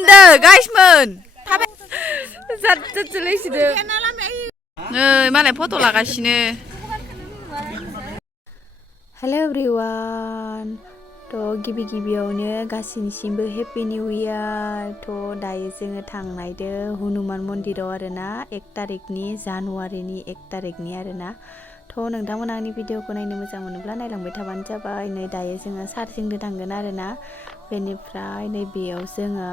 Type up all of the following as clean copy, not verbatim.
मोनदो गाइसमोन थाबाय जादजादलायसिदो मालाय फट' लागासिनो हेल' एभरिवान गिबि गिबियावनो गासैनिसिमबो हेपि निउ इयार दायो जोङो थांनायदो हनुमान मन्दिराव आरोना 1 तारिखनि जानुवारिनि 1 तारिखनि आरोना नोंथांमोना आंनि भिडिअखौ नायनो मोजां मोनोब्ला नायलांबाय थाबानो जाबाय नै दायो जोङो चार्जिंदो थांगोन आरोना बेनिफ्राय नै बेयाव जोङो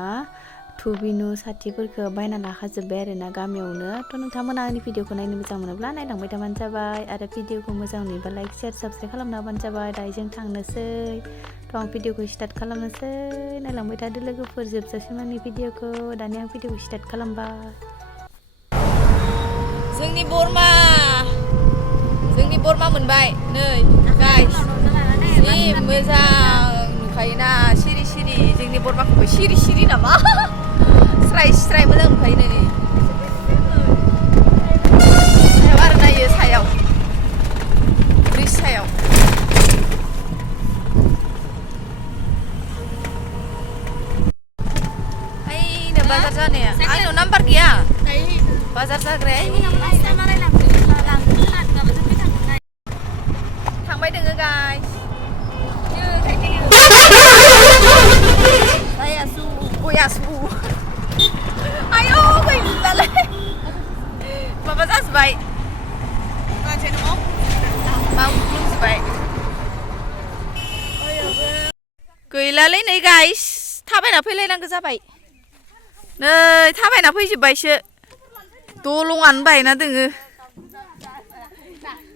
धुबिनु साथिफोरखौ बायना लाखाजोब्बाय आरोना गामियावनो नोंथांमोना आंनि भिडिअखौ नायनो मोजां मोनोब्ला नायलांबाय थाबानो जाबाय आरो भिडिअखौ मोजां नुयोबा लाइक शेयार साबस्क्राइब खालामना होबानो जाबाय दायो जों थांनोसै आं भिडिअखौ स्टार्ट खालामनोसै नायलांबाय थादो लोगोफोर जोबजासिम आंनि भिडिअखौ दानिया आं भिडिअखौ स्टार्ट खालामबाय जोंनि बोरमा मोनबाय नै गाइस जि मोजां नुखायोना सिरि सिरि जोंनि बोरमाखौबो सिरि सिरि नामा स्राय स्राय मोजां नुखायो नै सायाव आरो नायो सायाव ब्रिज सायाव आइनो बाजार जानाया आंनाव नाम्बार गैया बाजार जाग्राया थांबाय दोङो गाइस गयासु आयौ गैलालै माबा जाजोब्बाय मावजोब्बाय गैलालै नै गाइस थाबायना फैलायनांगौ जाबाय नै थाबायना फैजोब्बायसो दलङानो बायना दोङो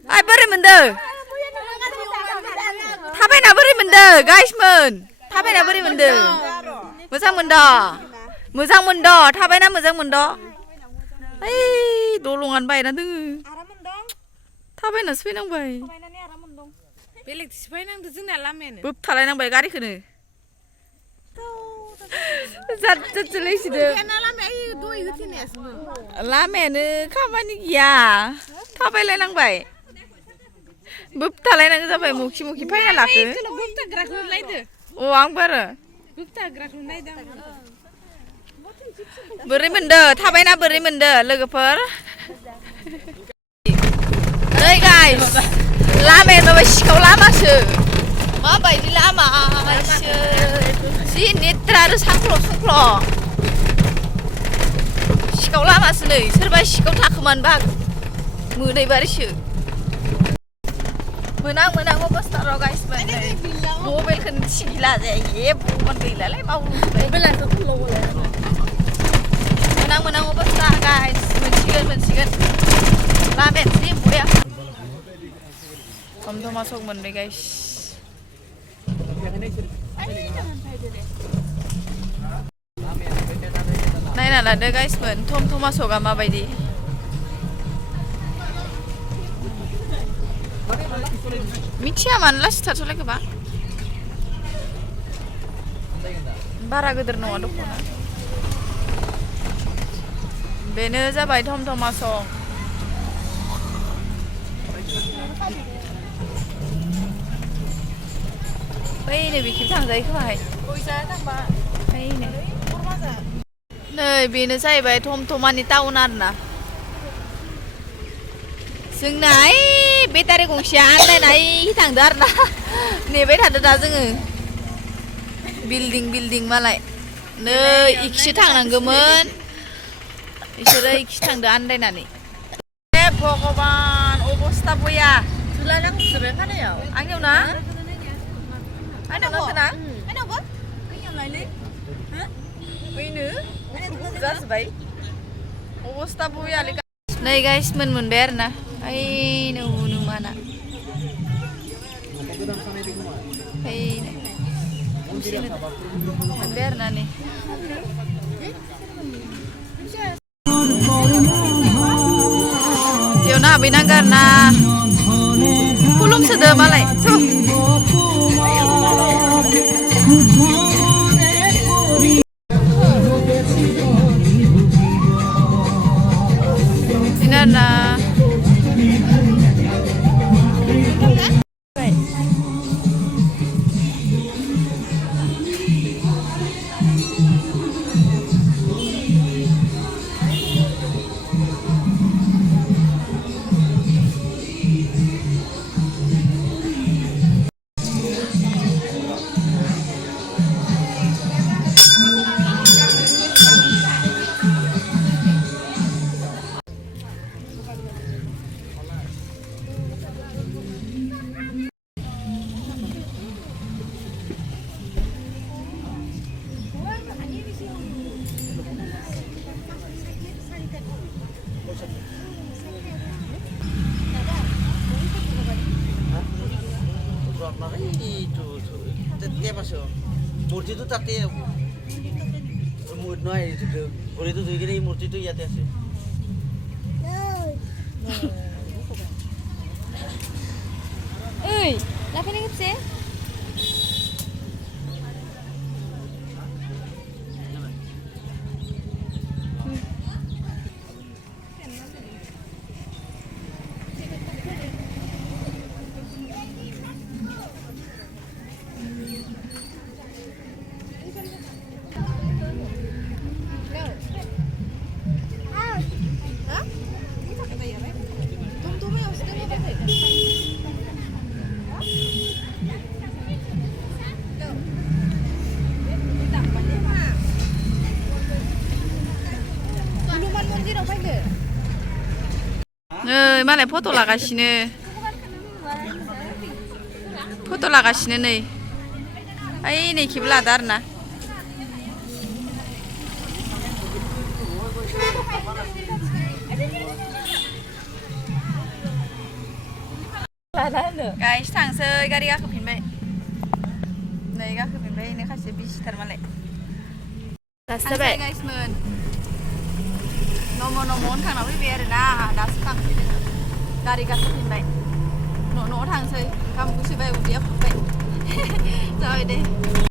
आइ बोरै मोनदो थाबायना बोरै मोनदो गाइसमोन थाबायना बोरै मोनदो मोजां मोनद थाबायना मोजां मोनद ओइ दलङानो बायना दोङो थाबायनासो फैनांबाय बेलेगथिसो फैनांदो जोंना लामायानो बोबथालायनांबाय गारिखौनो जादजादलायसिदो लामायानो खामानि गैया थाबायलायनांबाय बोबथालायनांगौ जाबाय मुखि मुखि फैना लाखो अ आंबो आरो बोरै मोनदो थाबायना बोरै मोनदो लोगोफोर नै गाइस लामाया जाबाय सिखाव लामासो माबायदि लामासो जि नेट्रा आरो सांख्ल' सुंख्ल' सिखाव लामासो नै सोरबा सिखाव थाखोमानो बागो मोनैबारिसो मोनां अबस्था र' गाइसमोन मबाइलखौनो थिगिला जायो बमान गैलालाय मावजोब्बाय मोनां अबस्था गाइस मोनसिगोन लामायानो जि बया थमा सक मोनबाय गाइस नायना लादो गाइसमोन थमा सका माबायदि मिथिया मानो लासैथारस'लाय गोबा बारा गिदिर नङा दख'ना बेनो जाबाय थमा सक फैनो बिखि थांजायो खोमाहाय फैनो नै बेनो जाहैबाय थमानि टाउन आरोना जोंना ओइ बेटारि गंसेया आन्दायनाय थांदो आरोना नेबाय थादो दा जोङो बिल्डिं मालाय नै इखिसो थांनांगौमोन बिसोरो इखिसो थांदो आन्दायनानै ए भगबान अबस्था बया आंनियाव ना जाजोब्बाय अबस्था बयालै नै गाइसमोन मोनबाय आरोना ओइनो हनुमाना मोनबाय आरोना नै बेयावनो हाबहैनांगौ आरोना खुलुमसोदो मालाय ना মূর্তি তো তাতে মূর্তি নয় বলে তো দুইখানে এই মূর্তি তো ইয়াতে আছে Ơi, là cái này gấp मालाय फट' लागासिनो नै ओइ नै खेब लादो आरोना गाइस थांसै गारि गाखोफिनबाय नै गाखोफिनबाय नै खासे बिसिथार मालाय दासो जाबाय गाइसमोन नम' थांना फैबाय आरोना दासो थांफैदों गारि गाखोफिनबाय न'आव थांसै ओंखाम उखैसोबाय उदैया खुरबाय जाबाय दे